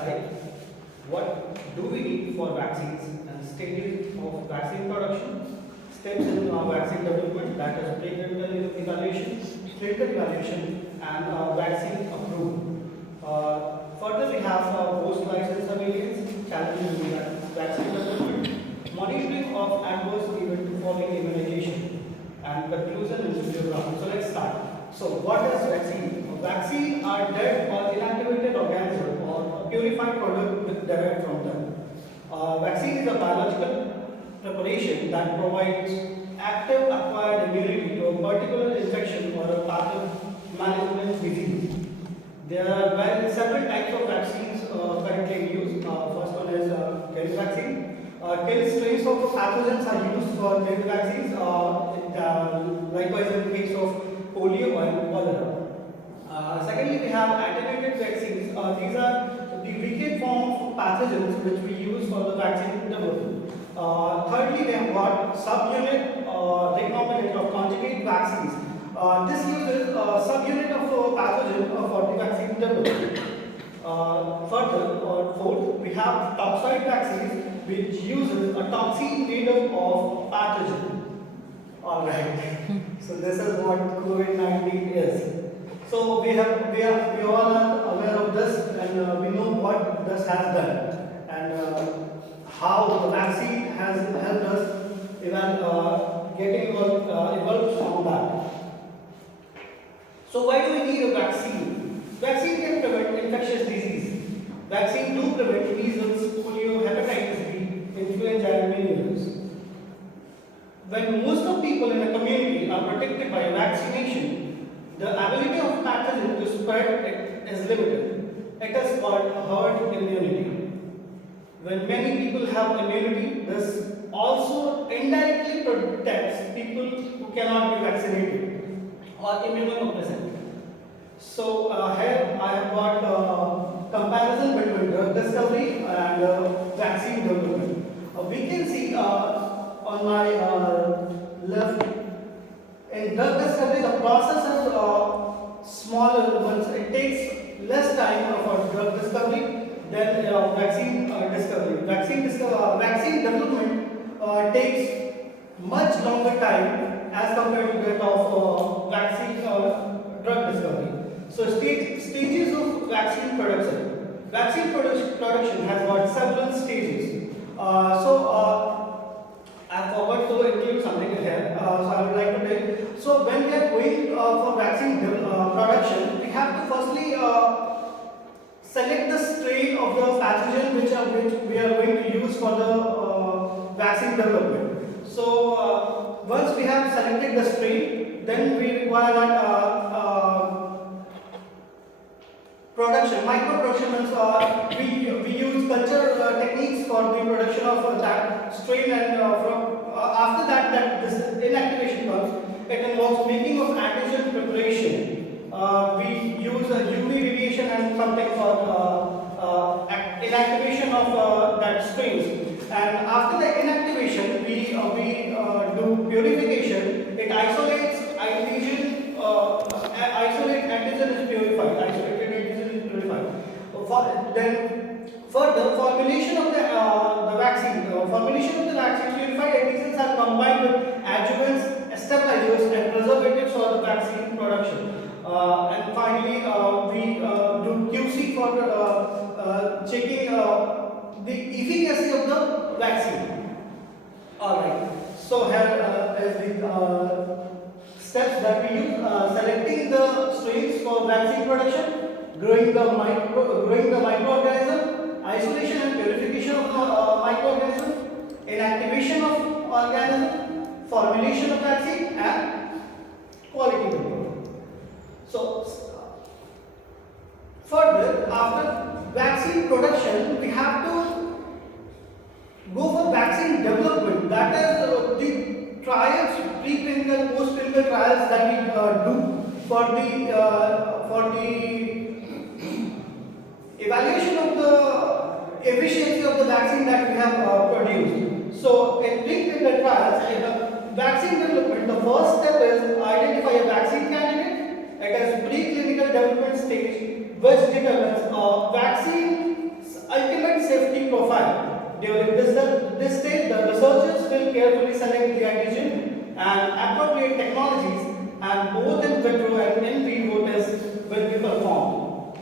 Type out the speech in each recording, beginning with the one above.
side. What do we need for vaccines and stages of vaccine production, steps in vaccine development, that is preclinical evaluation, clinical evaluation, and vaccine approval. Further, we have post-license surveillance, challenges in vaccine development, monitoring of adverse event following immunization, and conclusion in bibliography. So let's start. So what is vaccine? Vaccine are dead or inactivated organism or a purified product derived from them. Vaccine is a biological preparation that provides active acquired immunity to a particular infection or a pathogen disease. There are several types of vaccines currently in use. First one is kill vaccine. Kill strains of pathogens are used for kill vaccines. Likewise, in the case of polio and cholera. Secondly, we have attenuated vaccines. These are the weakened form of pathogens which we use for the vaccine development. Thirdly, we have got subunit recombinant of conjugate vaccines. This uses a subunit of a pathogen for the vaccine development. Further, or fourth, we have toxoid vaccines which uses a toxin made up of pathogen. Alright, so this is what COVID-19 is. So we all are aware of this, and we know what this has done and how the vaccine has helped us even getting evolved from that. So why do we need a vaccine? Vaccine can prevent infectious disease. Vaccine do prevent measles, polio, hepatitis B, influenza, and many others. When most of people in a community are protected by vaccination, the ability of pathogen to spread is limited. It is called herd immunity. When many people have immunity, this also indirectly protects people who cannot be vaccinated or immunosuppressant. So here I have got comparison between drug discovery and vaccine development. We can see on my left, in drug discovery, the process is smaller once it takes less time for drug discovery than vaccine discovery. Vaccine development takes much longer time as compared to that of vaccine drug discovery. So stages of vaccine production. Vaccine production has got several stages. I forgot to include something here, so I would like to tell you. So when we are going for vaccine production, we have to firstly select the strain of the pathogen which we are going to use for the vaccine development. So once we have selected the strain, then we require production, micro-production means we use culture techniques for the production of that strain, and after that this inactivation comes. It involves making of antigen preparation. We use UV radiation and something for inactivation of that strains. And after the inactivation, we do purification. It isolates antigen, isolate antigen is purified. Isolated antigen is purified. Then further formulation of the vaccine. Formulation of the vaccine, purified antigens are combined with adjuvants, stabilizers, and preservatives for the vaccine production. And finally, we do QC for checking the efficacy of the vaccine. Alright, so here is the steps that we use: selecting the strains for vaccine production, growing the microorganism, isolation and purification of the microorganism, inactivation of organism, formulation of vaccine, and quality control. So further, after vaccine production, we have to go for vaccine development. That is the trials, preclinical, post-clinical trials that we do for the evaluation of the efficiency of the vaccine that we have produced. So in preclinical trials, in the vaccine development, the first step is identify a vaccine candidate. It is preclinical development stage, which determines a vaccine's ultimate safety profile. During this stage, the researchers will carefully select the antigen and appropriate technologies, and both in vitro and in vivo tests will be performed.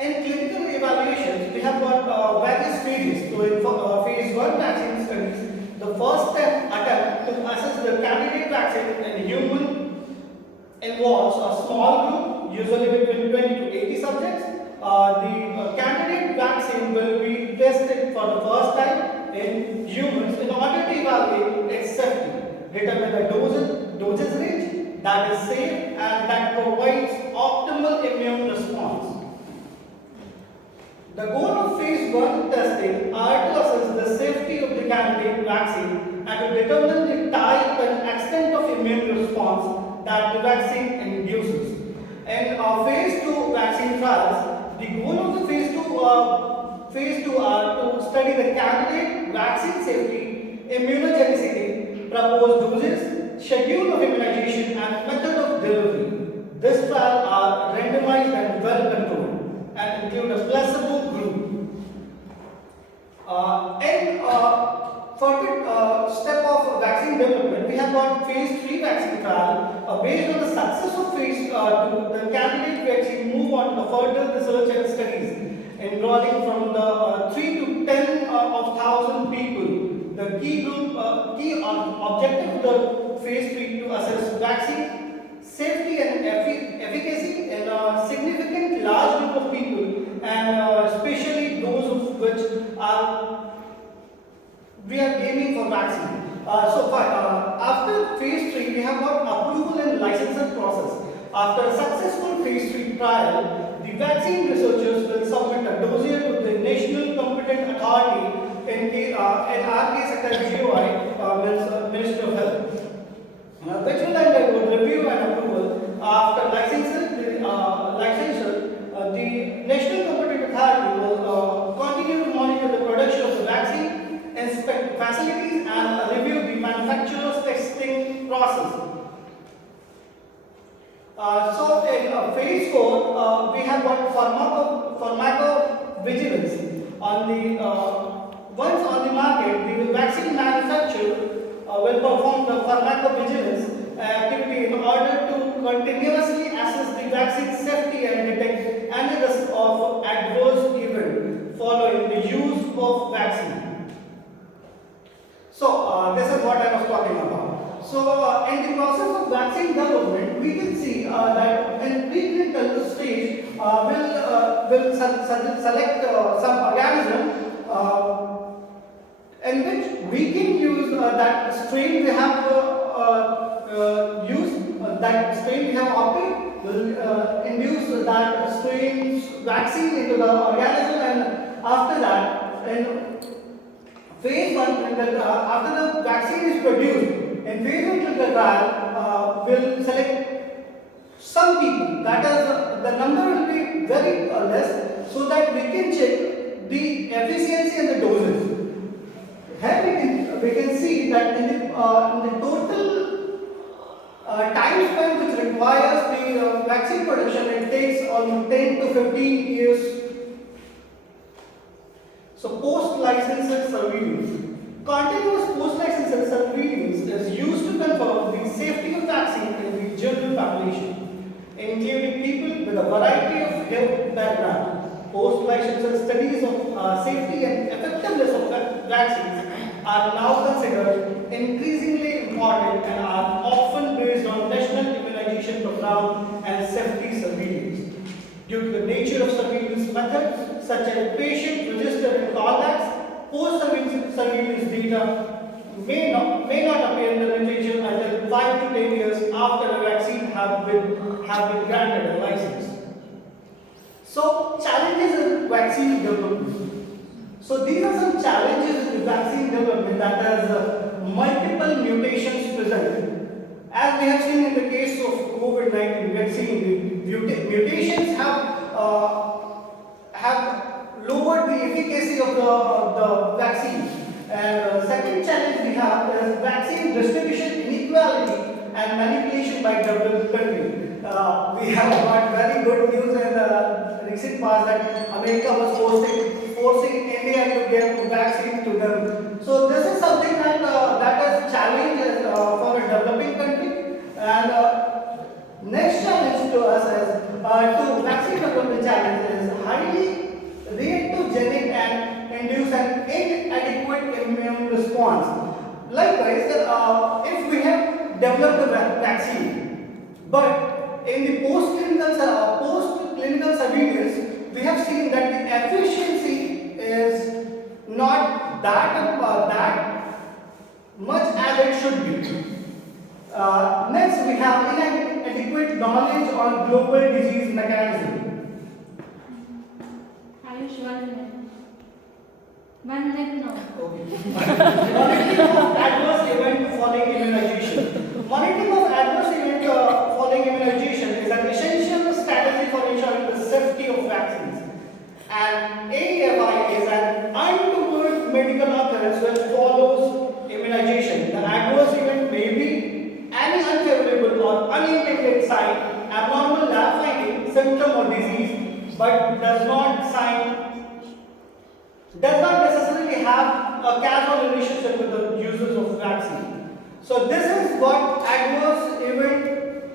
In clinical evaluations, we have got various stages. So, in phase 1 vaccine studies, the first attempt to assess the candidate vaccine in human involves a small group, usually between 20 to 80 subjects. The candidate vaccine will be tested for the first time in humans in order to evaluate its safety, determine the dosage range that is safe and that provides optimal immune response. The goal of phase 1 testing are to assess the safety of the candidate vaccine and to determine the type and extent of immune response that the vaccine induces. In phase 2 vaccine trials, the goal of the phase 2 are to study the candidate vaccine safety, immunogenicity, proposed doses, schedule of immunization and method of delivery. This trial are randomized and well controlled and include a placebo group. In further step of vaccine development, we have got phase 3 vaccine trial. Based on the success of phase 2, the candidate vaccine move on to further research and studies, enrolling from the 3 to 10 of 1,000 people. The key objective of the phase 3 to assess vaccine safety and efficacy in a significant large group of people, and especially those of which we are aiming for vaccine. After phase 3, we have got approval and licensing process. After a successful phase 3 trial, the vaccine researchers will submit a dossier to the national competent authority, in our case at GOI, Ministry of Health, which will undergo review and approval. After licensure, the national competent authority will continue to monitor the production of the vaccine, inspect facilities, and review the manufacturer's testing process. In phase 4, we have got pharmacovigilance. Once on the market, the vaccine manufacturer will perform the pharmacovigilance activity in order to continuously assess the vaccine safety and detect any risk of adverse event following the use of vaccine. This is what I was talking about. In the process of vaccine development, we can see that in preclinical stage, will select some organism in which we can use that strain we have that strain we have opted, will induce that strain's vaccine into the organism, and after that, in phase 1, after the vaccine is produced, in phase 1 clinical trial, will select some people, that is, the number will be very less, so that we can check the efficiency and the doses. Here we can see that in the total time span which requires the vaccine production, it takes almost 10 to 15 years. So post-licensure surveillance. Continuous post-licensure surveillance is used to confirm the safety of vaccine in the general population, including people with a variety of health background. Post-licensure studies of safety and effectiveness of vaccines are now considered increasingly important and are often based on national immunization program and safety surveillance. Due to the nature of surveillance methods, such as patient register and contacts, post-surveillance data may not appear in the literature until 5 to 10 years after the vaccine have been granted a license. So, challenges in vaccine development. So, these are some challenges in vaccine development, that is multiple mutations present. As we have seen in the case of COVID-19 vaccine, the mutations have lowered the efficacy of the vaccine. And second challenge we have is vaccine distribution inequality and manipulation by developed countries. we have got very good news in the recent past that America was forcing India to give vaccine to them. So this is something that is challenge for a developing country. And next challenge to us is to vaccine development challenge is highly reactogenic and induce an inadequate immune response. Likewise, if we have developed a vaccine, but in the post-clinical surveillance, we have seen that the efficiency is not that much as it should be. Next, we have inadequate knowledge on global disease mechanism. Ayush, 1 minute. 1 minute now. Okay. Monitoring of adverse event following immunization. Monitoring of adverse event following immunization is an essential strategy for ensuring the safety of vaccines. And AEFI is an untoward medical occurrence which follows immunization. The adverse event may be any unfavorable or unintended sign, abnormal lab finding, symptom or disease, but does not necessarily have a causal relationship with the users of vaccine. So this is what adverse event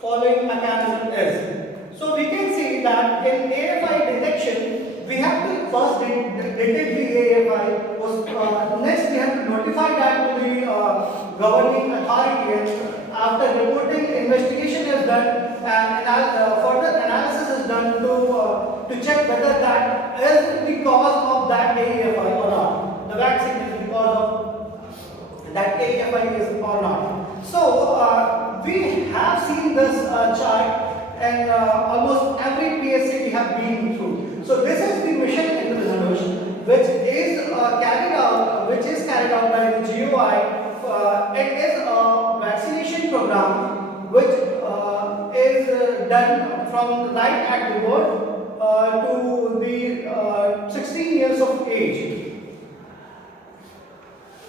following mechanism is. So we can see that in AFI detection, we have to first detect the AFI. Next, we have to notify that to the governing authority. And after reporting, investigation is done, and further analysis is done to check whether that is the cause of that AFI or not. The vaccine is the cause of that AFI is or not. So we have seen this chart and almost every PSC we have been through. So this is the mission in the resolution, which is carried out by the GOI. It is a vaccination program which is done from right at the birth to the 16 years of age.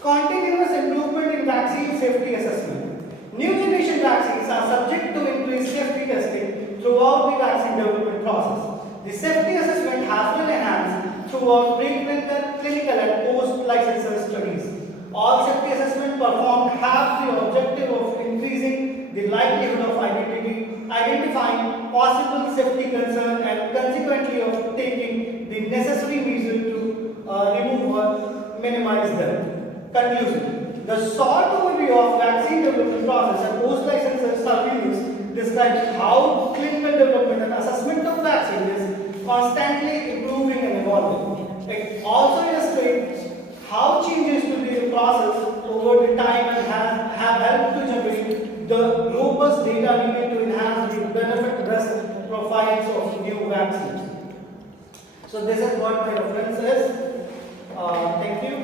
Continuous improvement in vaccine safety assessment. New generation vaccines are subject to increased safety testing throughout the vaccine development process. The safety assessment has been enhanced throughout preclinical, clinical and post-licensure studies. All safety assessments performed have the objective of increasing the likelihood of identifying possible safety concerns and consequently of taking the necessary measures to remove or minimize them. Conclusion. The short overview of vaccine development process and post-licensure surveillance describes how clinical development and assessment of vaccine is constantly improving and evolving. It also illustrates how changes to the process over the time and have helped to generate the robust data needed to enhance the benefit risk profiles of new vaccines. So this is what my reference is. Thank you.